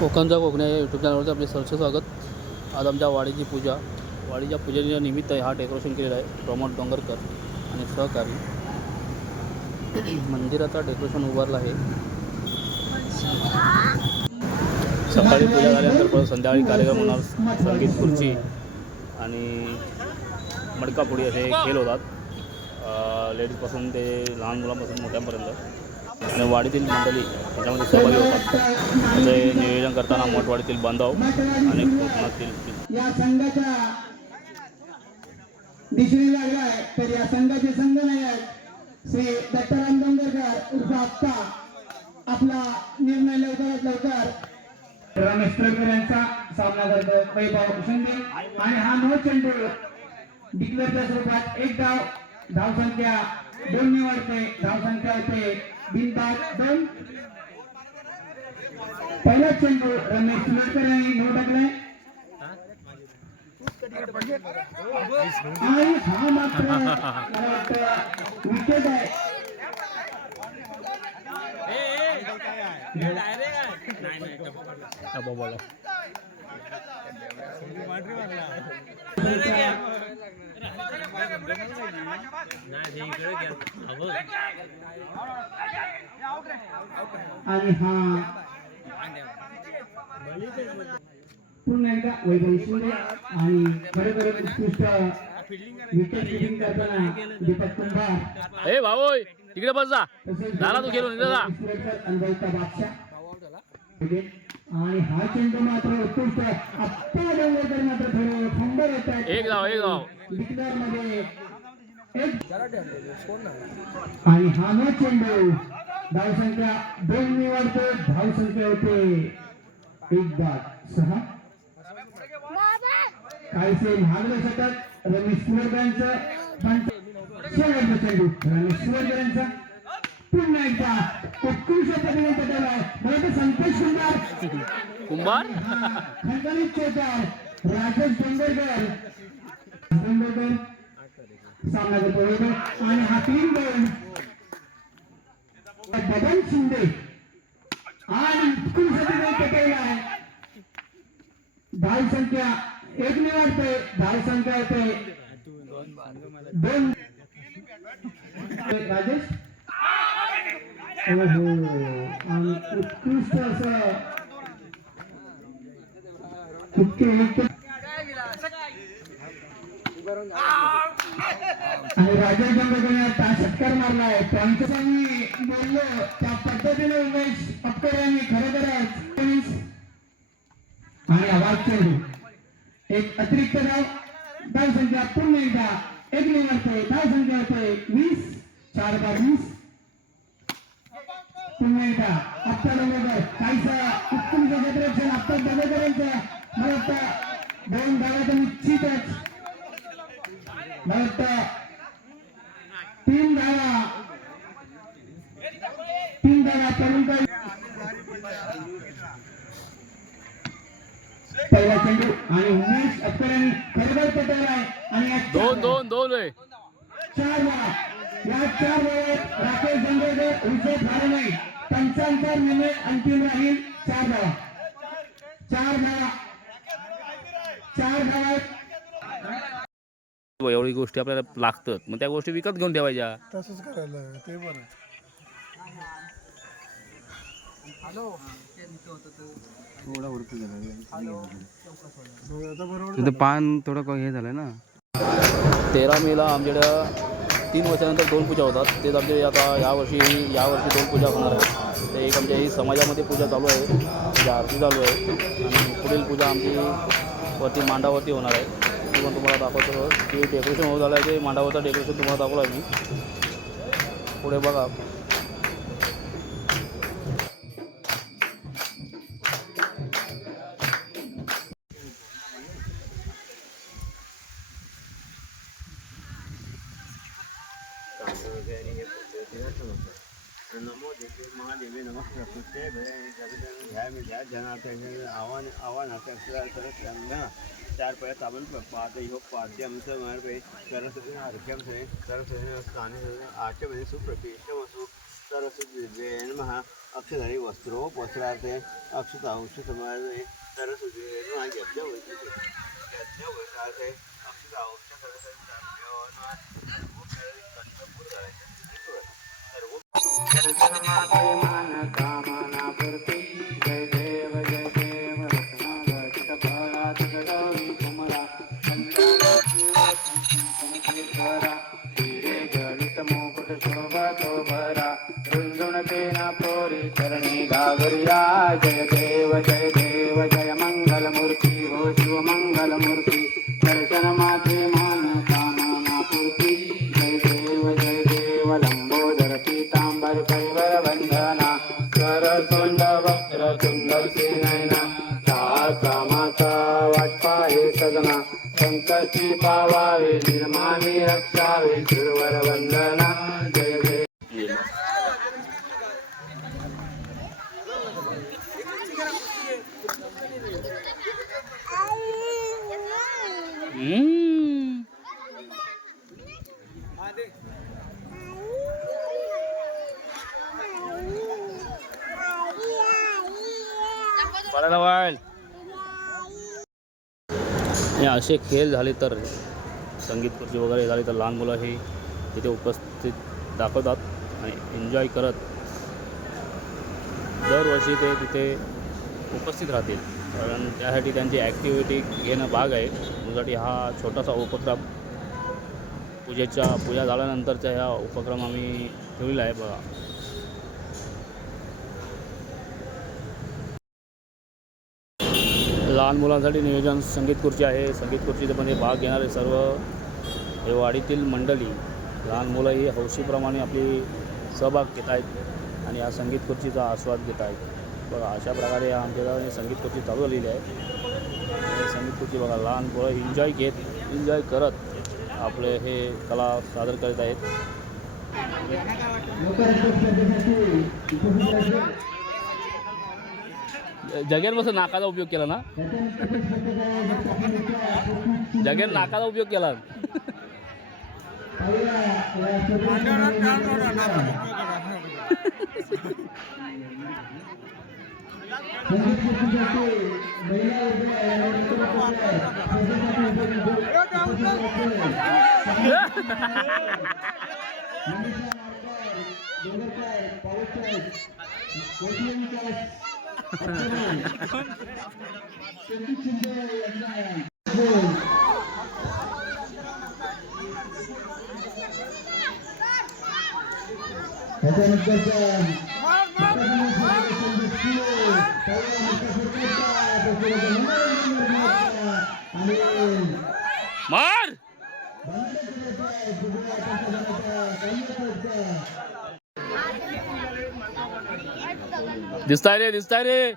कोकणचा कोकणी या यूट्यूब चॅनलवरती आपले सहर्ष स्वागत। आज आमच्या वाडीच्या पूजेच्या निमित्त हा डेकोरेशन केलेला आहे प्रमोद डोंगरकर आणि सहकारी। मंदिराचा डेकोरेशन उभारला आहे। सकाळी पूजा झाल्यानंतर परत संध्याकाळी कार्यक्रम होणार, संगीत खुर्ची आणि मडकापुडी असे खेळ होतात, लेडीजपासून ते लहान मुलांपासून मोठ्यांपर्यंत। आणि वाडीतील मंडळी त्याच्यामध्ये सहभागी होतात। त्याचे नियोजन करताना मोठवाडीतील बांधव आणि कोकणातील या संघाच्या दिशेने लागला आहे। तर या संघाचे संघनायक श्री दत्ताराम डोंगरकर उर्फ आप्पा आपला निर्णय लवकरात लवकर रमेश ट्रेकर यांचा सामना करतो वैभव शिंदे। आणि हा नो चेंडू डिक्लेअरच्या स्वरूपात एक धाव संख्या 2 निवडते। धाव संख्या होते बिनबाद 2। पहिला चेंडू रमेश ट्रेकर यांनी नो टाकलाय आणि हा मात्र विकेट आहे। आणि हा पुन्हा एकदा वैभव शिंदे आणि खरोखर उत्कृष्ट विकेट किपिंग करताना दीपक कुंभार। हे भाऊ तिकडे बस जा, झाला तू खेळून जा। अनुभवता बादशाह आणि हा चेंडू मात्र उत्कृष्ट आप्पा डोंगरकर मात्र थोडं खंबर होत आहे। एक धाव डिक्लेअर मध्ये आणि हा नो चेंडू धाव संख्या 2 निवडते। धाव संख्या होते 1-6। काहीसे महागडे षटक रमेश सुवर्करांचं शेवटचा चेंडू रमेश सुवर्करांचा पुन्हा एकदा उत्कृष्ट पद्धतीने पटवला आहे। संतोष कुंभार खंडणीत चौकार राजेश डोंगरकर सामना करतो आणि हा 3 गोल बबन शिंदे आणि उत्कृष्ट पद्धतीने पटवला आहे। धाव संख्या 1 निवडते। धाव संख्या होते 2। राजेश आणि उत्कृष्ट असं आणि राजेश डोंगरकर षटकार मारला आहे। त्यांच्यानी बोललो त्या पद्धतीने उमेश अप्पर यांनी खरोखरच आणि आवाज चेंडू एक अतिरिक्त धाव संख्या पुन्हा एकदा 1 निवडते। धाव संख्या होते 20। 4-20 पुन्हा एकदा आप्पा डोंगरकर काहीसा उत्कृष्ट क्षेत्ररक्षण आप्पा डोंगरकरांचं मला वाटतं 2 धावा तर निश्चितच मला वाटतं 3 धावा पर्यंत पहिला चेंडू आणि उमेश अप्पर यांनी खरोखर पटवला आहे। आणि 2-2 आहे 4 धावा या 4 धावात राकेश डोंगरकर उलट झाले नाही। पंचांचा निर्णय अंतिम राहील। 4 धावा 4 धावा एवढी गोष्टी आपल्याला लागतात, मग त्या गोष्टी विकत घेऊन ठेवायच्या। तसंच करायला ते बरं। तुझं पान थोडं हे झालं ना। 13 मेला आमच्याकडं 3 वर्षानंतर 2 पूजा होतात। तेच आमचे आता यावर्षी 2 पूजा होणार आहेत। ते एक आमच्या ही समाजामध्ये पूजा चालू आहे, म्हणजे आरती चालू आहे आणि पुढील पूजा आमची वरती मांडावरती होणार आहे। ती पण तुम्हाला दाखवतो की डेकोरेशन होत झालं आहे। ते मांडावरचं डेकोरेशन तुम्हाला दाखवलं आहे मी, पुढे बघा। नमो देवी महादेवी नमः प्रकृते भय जनार्दन आव्हान त्यांना 4 पळ्या ताबन पाहत योग पाद्यम समर्पे सरस्वती अर्घ्यम सरस्वती स्थाने आचमने सुप्रतिष्ठमसु सरस्वती देवेन महा अक्षधारी वस्त्रो वस्त्रार्थे अक्षता औषधमार्थे सरस्वती देवेन महा यज्ञवैशार्थे अक्षता जय देव जय मंगलमूर्ति हो शिव मंगलमूर्ति दर्शन माते मान कामना पूर्ति जय देव लंबोदर पीतांबर परिवर वंदना करतुंड वक्रतुंड सेनयना कामाचा वाटपाहे सगना संकटी पावावे निर्माणी रक्षावे सुरवर वंदना जय देव आणि असे खेळ झाले तर संगीत खुर्ची वगैरे झाली तर लहान मुलं हे तिथे उपस्थित दाखवतात आणि एन्जॉय करत दरवर्षी ते तिथे उपस्थित राहतील कारण त्यासाठी त्यांची ॲक्टिव्हिटी घेणं भाग आहे म्हणूनसाठी हा छोटासा उपक्रम पूजा झाल्यानंतरचा ह्या उपक्रम आम्ही ठेवलेला आहे बघा. लहान मुलांसाठी नियोजन संगीत खुर्ची आहे. संगीत खुर्चीत पण हे भाग घेणारे सर्व हे वाडीतील मंडळी लहान मुलं ही हौशीप्रमाणे आपली सहभाग घेत आहेत आणि या संगीत खुर्चीचा आस्वाद घेत आहेत बघा. अशा प्रकारे आमच्या संगीत खुर्ची चालू झालेली आहे. संगीत खुर्ची बघा लहान मुलं एन्जॉय करत आपले हे कला सादर करत आहेत. जगेरपासून नाकाचा उपयोग केला ना जगेर नाकाचा उपयोग केला मार दिसताय रे दिसताय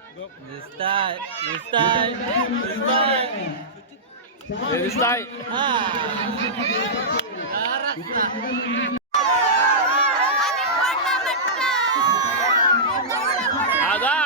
आगा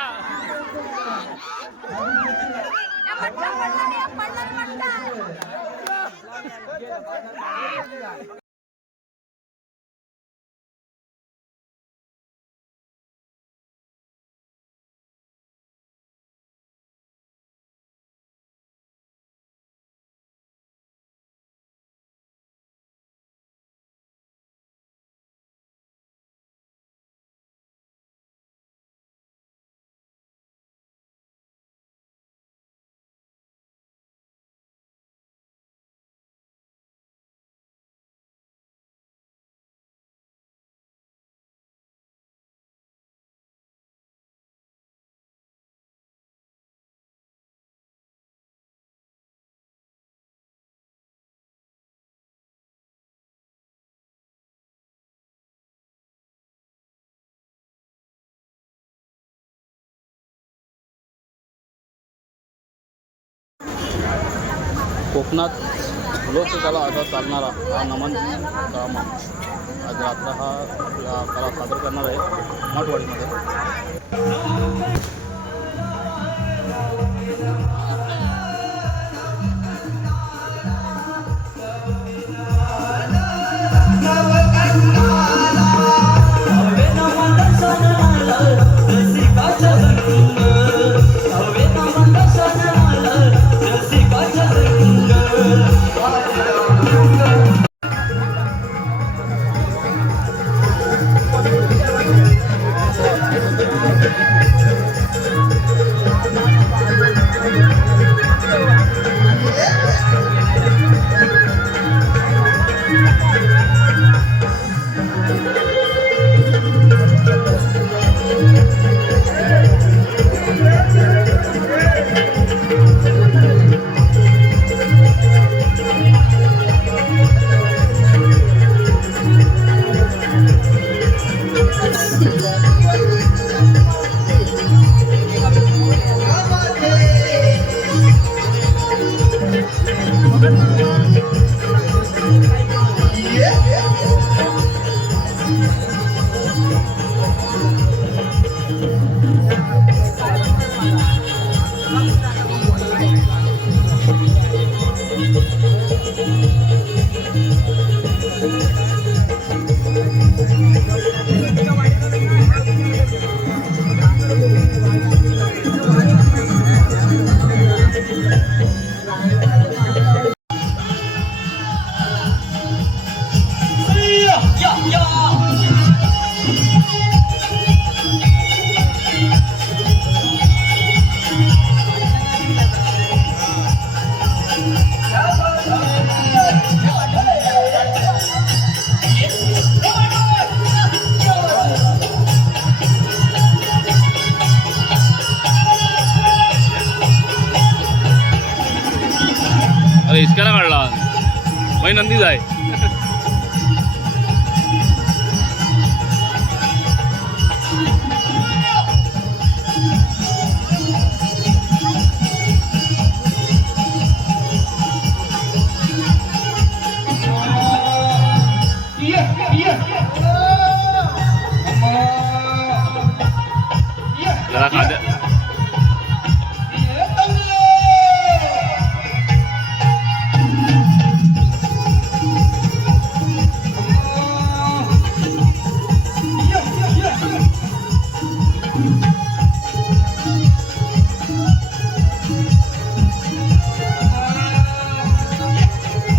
कोकणात लोककला असा चालणारा हा नमन काम आज रात्र हा कला सादर करणार आहे मठवाडीमध्ये. अरे इसका ना काढला वही नंदीच आहे. जरा खाद्य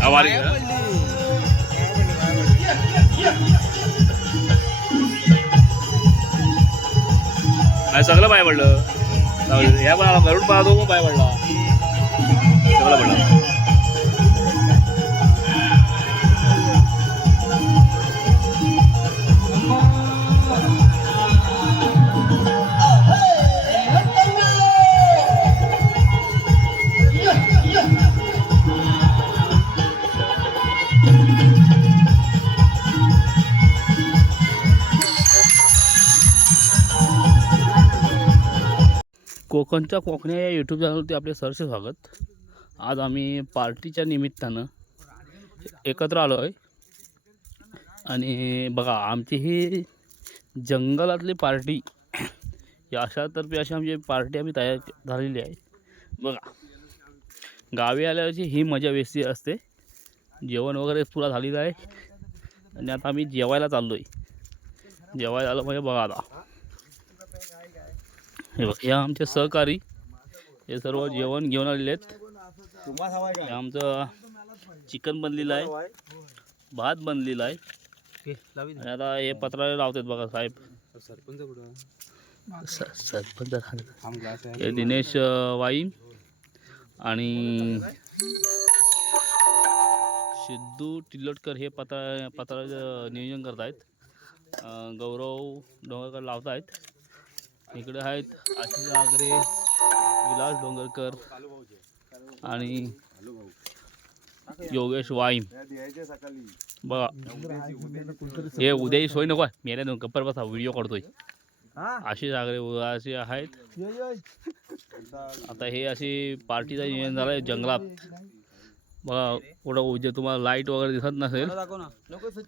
आवारी सगळं पाय पडलं. या पण आला गरुड पाहतो मग पाय पडला सगळं पडलं. कोकणच्या कोकण्या या यूट्यूब चॅनलवरती आपले सहर्ष स्वागत. आज आम्ही पार्टीच्या निमित्तानं एकत्र आलो आहे आणि बघा आमची ही जंगलातली पार्टी या अशातर्फे अशी आमची पार्टी आम्ही तयार झालेली आहे. बघा गावी आल्यावरची ही मजा वेगळी असते. जेवण वगैरे पुरा झालेलं आहे आणि आता आम्ही जेवायला चाललो आहे. जेवायला आलं म्हणजे बघा आता हे बघ हे आमचे सहकारी हे सर्व जेवण घेऊन आलेले आहेत. हे आमचं चिकन बनलेलं आहे, भात बनलेला आहे आणि आता हे पत्राले लावतात बघा साहेब. सरपंच हे दिनेश वाईम आणि सिद्धू टिल्लोटकर हे पत्राचं नियोजन करत आहेत. गौरव डोंगरकर लावत आहेत. इकडे आहेत आशिष आगरे, विलास डोंगरकर आणि योगेश वाईम. बघा हे उद्याही सोय नको मेऱ्या दोन गप्पर बसा व्हिडिओ काढतोय. आशिष आगरे असे आहेत. आता हे अशी पार्टीचा नियोजन झालं आहे जंगलात. बघा पुढं उद्या तुम्हाला लाईट वगैरे दिसत नसेल.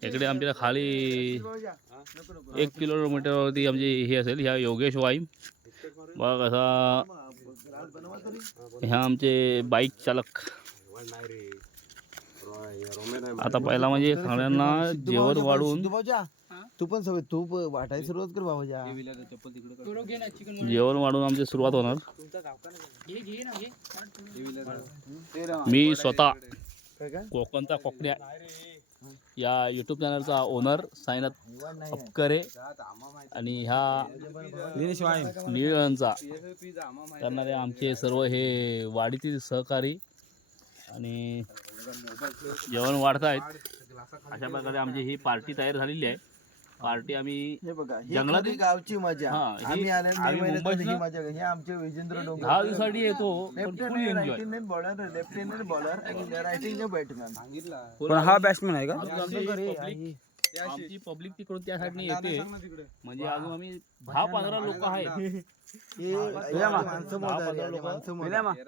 इकडे आमच्या खाली 1 किलोमीटरवरती आमची हे असेल. ह्या योगेश वाईम बघा कसा ह्या आमचे बाईक चालक. आता पहिला म्हणजे सगळ्यांना जेवण वाढून तू पण सवय तू वाटायला सुरुवात कर बाबाजा. जेवण वाढून आमची सुरुवात होणार. मी स्वतः कोकणचा कोकण्या या यूट्यूब चॅनलचा ओनर साईनाथ अपकरे आणि ह्या निळंचा करणारे आमचे सर्व हे वाडीतील सहकारी आणि जेवण वाढत आहेत. अशा प्रकारे आमची ही पार्टी तयार झालेली आहे. पार्टी आम्ही हे बघा ही जंगलात- खरी गावची मजा. हा, ही- आम्ही आल्यानंतर आम्ही महिन्यात मुंबईतनं- ही मजा हे आमचे विजेंद्र डोंगर 10 दिवसासाठी येतो पण फुल enjoy. Lieutenant bowler lieutenant bowler आणि रायटिंग बॅट्समॅन. पण हा बॅट्समॅन आहे का? आमची पब्लिक तिकडून त्या साईडने येते म्हणजे अजून आम्ही 10-15 लोक आहेत. हे माणसं मोजारी आहे, 10-15 लोकं. माणसं मोजारी.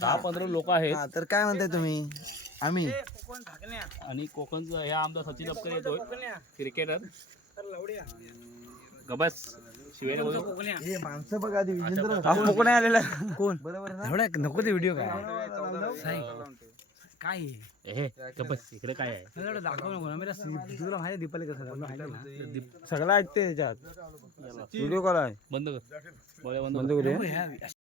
10-15 लोक आहेत हा, तर काय म्हणताय तुम्ही? आम्ही आणि कोकणचा ह्या आमचा सचिन अपकर येतोय क्रिकेटर. गबस शिवाय हे माणसं बघा आधी विजेंद्र कोण आलेला कोण बरोबर ना? एवढा नको ते व्हिडिओ काय हे गबस इकडे काय आहे दाखव नको ना तुला माहिती दीपाली कसं सगळं ऐकते त्याच्यात व्हिडिओ कॉल आहे बंद कर बंद बंद करूया